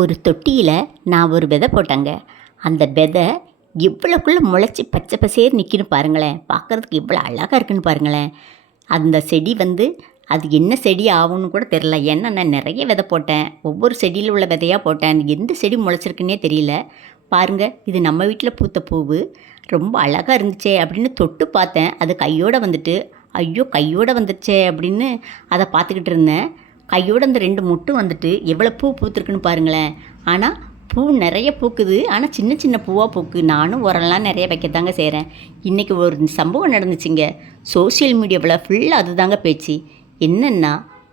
ஒரு தொட்டியில் நான் ஒரு விதை போட்டேங்க. அந்த விதை எவ்வளோக்குள்ள முளைச்சி பச்சை பசேர்னு நிற்கின்னு பாருங்களேன். பார்க்குறதுக்கு எவ்வளோ அழகாக இருக்குன்னு பாருங்களேன். அந்த செடி அது என்ன செடி ஆகும்னு கூட தெரில. ஏன்னா நான் நிறைய விதை போட்டேன். ஒவ்வொரு செடியில் உள்ள விதையாக போட்டேன். அது எந்த செடி முளைச்சிருக்குன்னே தெரியல. பாருங்கள், இது நம்ம வீட்டில் பூத்த பூவு. ரொம்ப அழகாக இருந்துச்சே அப்படின்னு தொட்டு பார்த்தேன். அது கையோடு வந்துட்டு, ஐயோ கையோடு வந்துடுச்சே அப்படின்னு அதை பார்த்துக்கிட்டு இருந்தேன். கையோடு அந்த 2 முட்டு வந்துட்டு எவ்வளோ பூ பூத்துருக்குன்னு பாருங்களேன். ஆனால் பூ நிறைய பூக்குது. ஆனால் சின்ன சின்ன பூவாக பூக்கு. நானும் உரம்லாம் நிறைய வைக்கத்தாங்க செய்கிறேன். இன்றைக்கி ஒரு சம்பவம் நடந்துச்சுங்க. சோசியல் மீடியாவில் ஃபுல்லாக அதுதாங்க பேச்சு. என்னென்னா,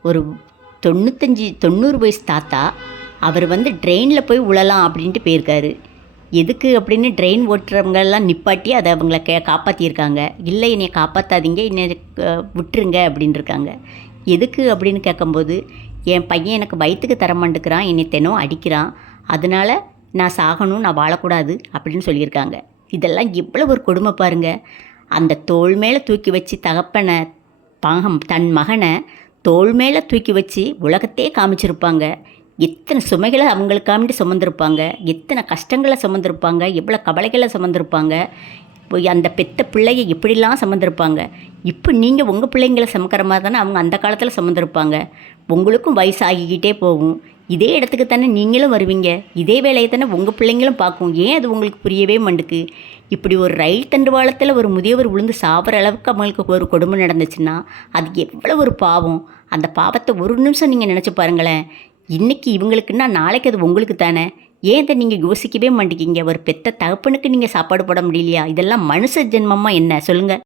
ஒரு 90 வயசு தாத்தா அவர் ட்ரெயினில் போய் உழலாம் அப்படின்ட்டு போயிருக்காரு. எதுக்கு அப்படின்னு ட்ரெயின் ஓட்டுறவங்கெல்லாம் நிப்பாட்டி அதை அவங்கள காப்பாற்றியிருக்காங்க. இல்லை, என்னை காப்பாற்றாதீங்க, என்னை விட்டுருங்க அப்படின்னு இருக்காங்க. எதுக்கு அப்படின்னு கேட்கும்போது, என் பையன் எனக்கு வயிற்றுக்கு தரமாட்டுக்கிறான், என்னை தினம் அடிக்கிறான், அதனால் நான் சாகணும், நான் வாழக்கூடாது அப்படின்னு சொல்லியிருக்காங்க. இதெல்லாம் எவ்வளோ ஒரு கொடுமை பாருங்கள். அந்த தோள் மேலே தூக்கி வச்சு தகப்பனை தன் மகனை தோள் மேலே தூக்கி வச்சு உலகத்தையே காமிச்சிருப்பாங்க. எத்தனை சுமைகளை அவங்களுக்காண்டி சுமந்திருப்பாங்க, எத்தனை கஷ்டங்களை சுமந்திருப்பாங்க, எவ்வளோ கவலைகளை சுமந்திருப்பாங்க. அந்த பெத்த பிள்ளையை எப்படிலாம் சுமந்திருப்பாங்க. இப்போ நீங்கள் உங்கள் பிள்ளைங்களை சுமக்கிற மாதிரி தானே அவங்க அந்த காலத்தில் சுமந்திருப்பாங்க. உங்களுக்கும் வயசாகிக்கிட்டே போகும். இதே இடத்துக்கு தானே நீங்களும் வருவீங்க. இதே வேலையை தானே உங்கள் பிள்ளைங்களும் பார்க்கும். ஏன் அது உங்களுக்கு புரியவே மாட்டுக்கு? இப்படி ஒரு ரயில் தண்டுவாளத்தில் ஒரு முதியவர் விழுந்து சாப்பிட்ற அளவுக்கு அவங்களுக்கு ஒரு கொடுமை நடந்துச்சுன்னா அது எவ்வளோ ஒரு பாவம். அந்த பாவத்தை ஒரு நிமிஷம் நீங்கள் நினச்சி பாருங்களேன். இன்றைக்கி இவங்களுக்குன்னா நாளைக்கு அது உங்களுக்கு தானே. ஏன் இதை நீங்கள் யோசிக்கவே மாட்டேங்கிங்க? ஒரு பெத்த தகப்பனுக்கு நீங்கள் சாப்பாடு போட முடியலையா? இதெல்லாம் மனுஷ ஜென்மமாக என்ன சொல்லுங்கள்.